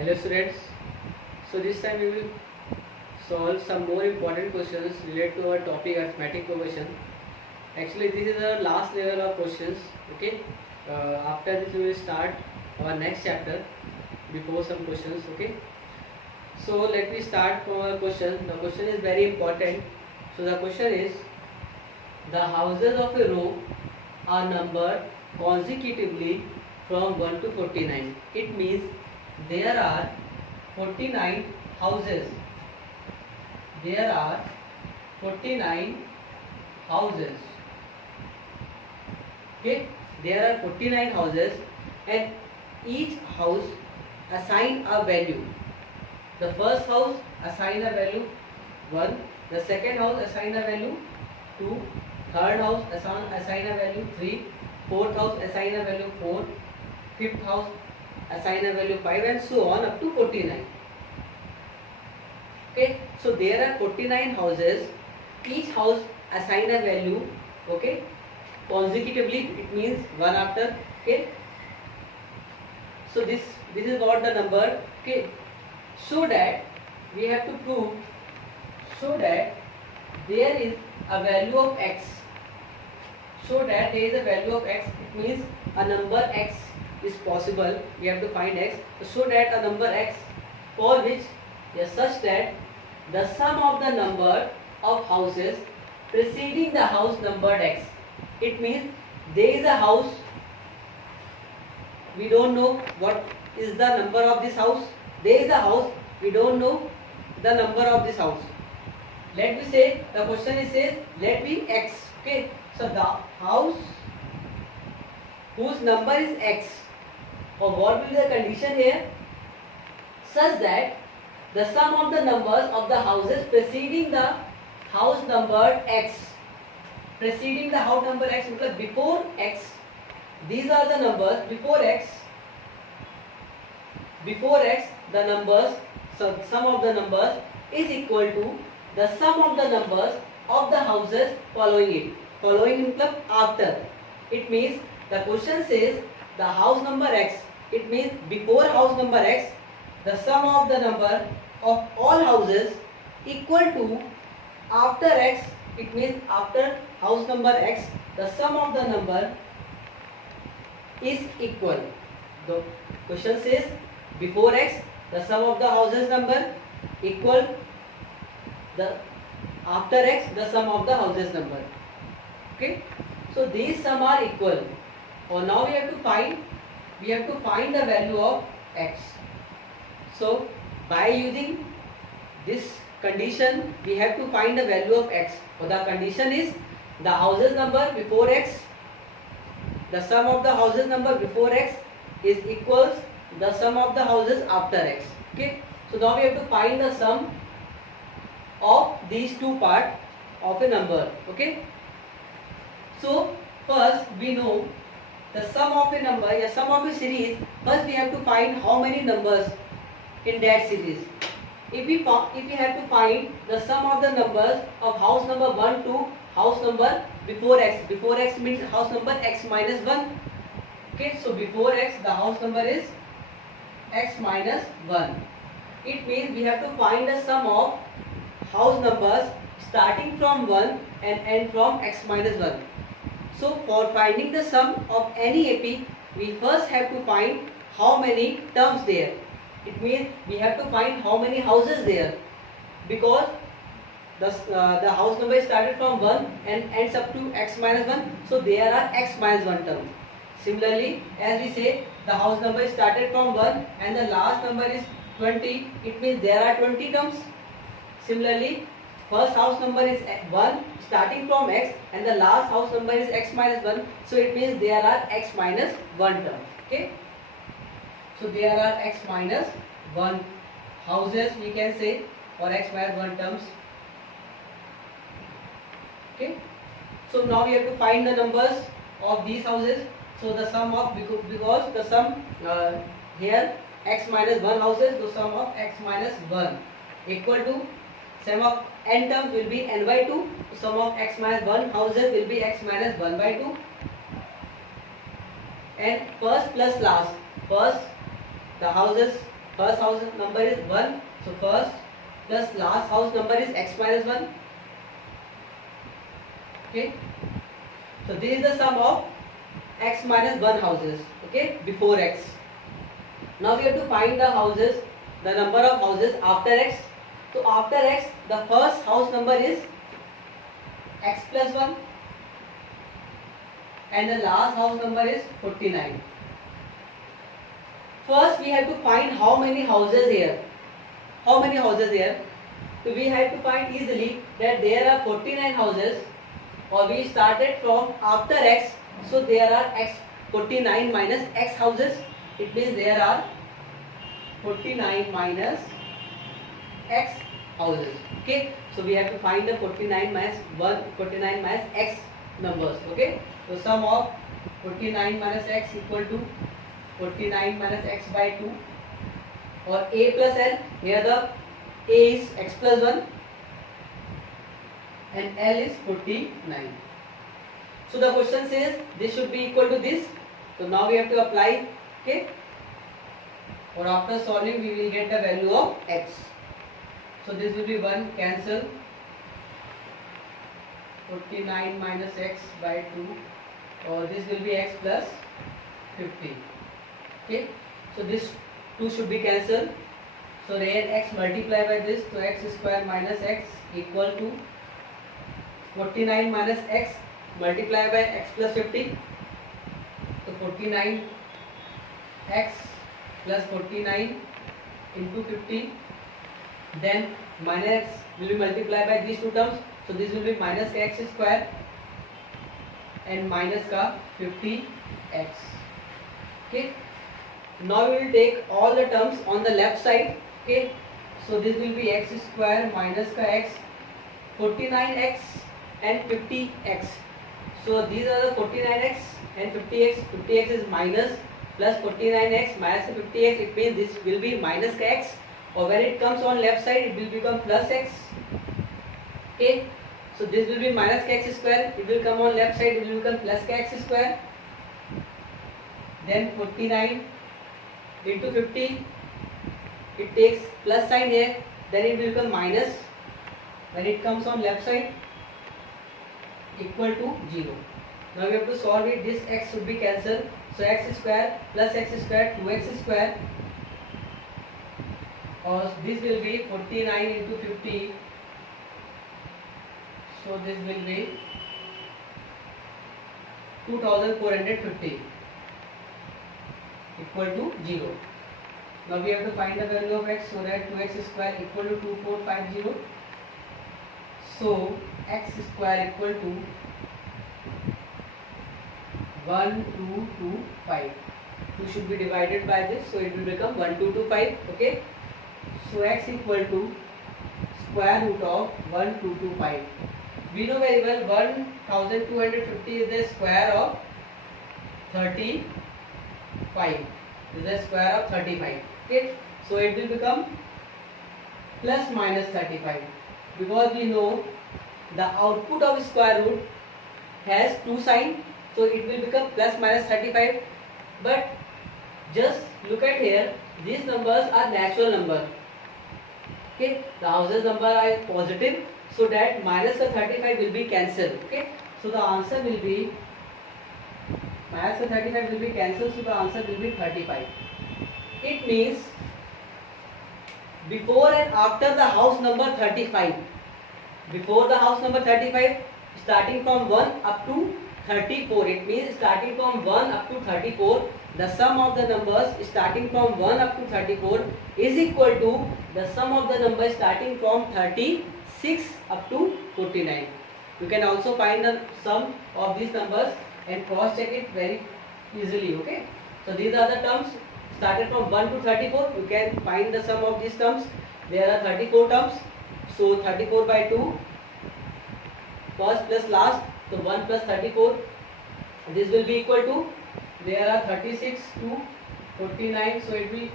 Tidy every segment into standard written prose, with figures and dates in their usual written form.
Hello students. So this time we will solve some more important questions related to our topic arithmetic progression. Actually this is the last level of questions. Okay. After this we will start our next chapter before some questions. Okay. So let me start from our question. The question is very important. So the question is, the houses of a row are numbered consecutively from 1 to 49. It means there are 49 houses. There are 49 houses. Okay, there are 49 houses and each house assign a value. The first house assign a value 1, the second house assign a value 2, third house assign a value 3, fourth house assign a value 4, fifth house assign a value 5, and so on up to 49. Okay, so there are 49 houses. Each house assign a value. Okay, consecutively, it means one after. Okay, so this is what the number. Okay, so that we have to prove, so that there is a value of x. So that there is a value of x, it means a number x is possible. We have to find x. So that a number x for which is such that the sum of the number of houses preceding the house numbered x. It means there is a house, we don't know what is the number of this house. There is a house, we don't know the number of this house. Let me say, the question is says, let be x. Okay, so the house whose number is x, or what will be the condition here? Such that the sum of the numbers of the houses preceding the house numbered x, preceding the house number x, because before x, these are the numbers before x, the numbers, so sum of the numbers is equal to the sum of the numbers of the houses following it. Following means after. It means the question says the house number x, it means before house number x, the sum of the number of all houses equal to after x, it means after house number x, the sum of the number is equal. The question says before x, the sum of the houses number equal the after x, the sum of the houses number. Okay, so these sum are equal. Or now we have to find the value of x. So by using this condition, we have to find the value of x. So the condition is the houses number before x, the sum of the houses number before x is equals the sum of the houses after x. Okay, so now we have to find the sum of these two parts of a number. Okay, so first we know the sum of a number, a sum of a series. First we have to find how many numbers in that series. If we have to find the sum of the numbers of house number 1 to house number before x. Before x means house number x minus 1. Okay, so before x the house number is x minus 1. It means we have to find the sum of house numbers starting from 1 and end from x minus 1. So for finding the sum of any AP, we first have to find how many terms there. It means we have to find how many houses there, because the house number is started from 1 and ends up to x minus 1. So there are x minus 1 terms. Similarly, as we say, the house number is started from 1 and the last number is 20. It means there are 20 terms. Similarly, first house number is 1 starting from x and the last house number is x minus 1. So it means there are x minus 1 terms. Okay, so there are x minus 1 houses, we can say, or x minus 1 terms. Okay, so now we have to find the numbers of these houses. So the sum of, because the sum here x minus 1 houses, so sum of x minus 1 equal to sum of n terms will be n by 2. Sum of x minus 1 houses will be x minus 1 by 2. And first plus last. First the houses first house number is 1, so first plus last house number is x minus 1. Okay, so this is the sum of x minus 1 houses, okay, before x. Now we have to find the houses, the number of houses after x. So after x, the first house number is x plus 1 and the last house number is 49. First we have to find how many houses here. How many houses here? So we have to find easily that there are 49 houses, or we started from after x, so there are x 49 minus x houses. It means there are 49 minus x houses. Okay, so we have to find the 49 minus 1, 49 minus x numbers. Okay, so sum of 49 minus x equal to 49 minus x by 2, or a plus l. Here the a is x plus 1 and l is 49. So the question says this should be equal to this. So now we have to apply. Okay, or after solving we will get the value of x. So this will be 1, cancel. 49 minus x by 2, or this will be x plus 50. Okay, so this 2 should be cancelled. So then x multiply by this, so x square minus x equal to 49 minus x multiply by x plus 50. So 49 x plus 49 into 50, then minus x will be multiplied by these two terms, so this will be minus x square and minus ka 50x. Okay, now we will take all the terms on the left side. Okay, so this will be x square minus ka x, 49x and 50x. So these are the 49x and 50x. 50x is minus, plus 49x minus 50x. It means this will be minus x, or when it comes on left side it will become plus x. Okay, so this will be minus x square. It will come on left side. It will become plus x square. Then 49 into 50. It takes plus sign here. Then it will become minus. When it comes on left side, equal to 0. Now we have to solve it. This x should be cancelled. So x square plus x square, 2x square, or this will be 49 into 50. So this will be 2450 equal to 0. Now we have to find the value of x, so that 2x square equal to 2450. So x square equal to 1225. 2 should be divided by this, so it will become 1225. Okay, so x equal to square root of 1225. We know very well 1250 is the square of 35. Is the square of 35. Okay, so it will become plus minus 35, because we know the output of square root has 2 sign, so it will become plus minus 35. But just look at here, these numbers are natural number. Okay, the houses number are positive, so that minus the 35 will be cancelled. Okay, so the answer will be minus the 35 will be cancelled, so the answer will be 35. It means before and after the house number 35. Before the house number 35, starting from 1 up to 34. It means starting from 1 up to 34, the sum of the numbers starting from 1 up to 34 is equal to the sum of the numbers starting from 36 up to 49. You can also find the sum of these numbers and cross check it very easily. Okay, so these are the terms started from 1 to 34. You can find the sum of these terms. There are 34 terms, so 34 by 2, first plus last, so 1 plus 34, this will be equal to, there are 36 to 49, so it will,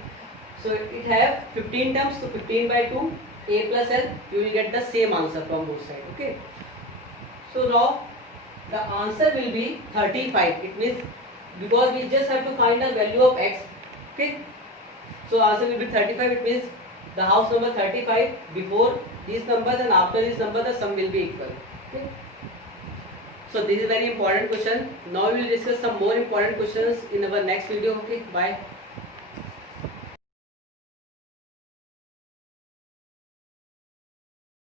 so it have 15 terms, so 15 by 2, a plus l, you will get the same answer from both sides. Okay, so now the answer will be 35. It means because we just have to find the value of x. Okay, So answer will be 35. It means the house number 35 before these numbers and after these numbers the sum will be equal. Okay. So this is very important question. Now we will discuss some more important questions in our next video. Okay. Bye.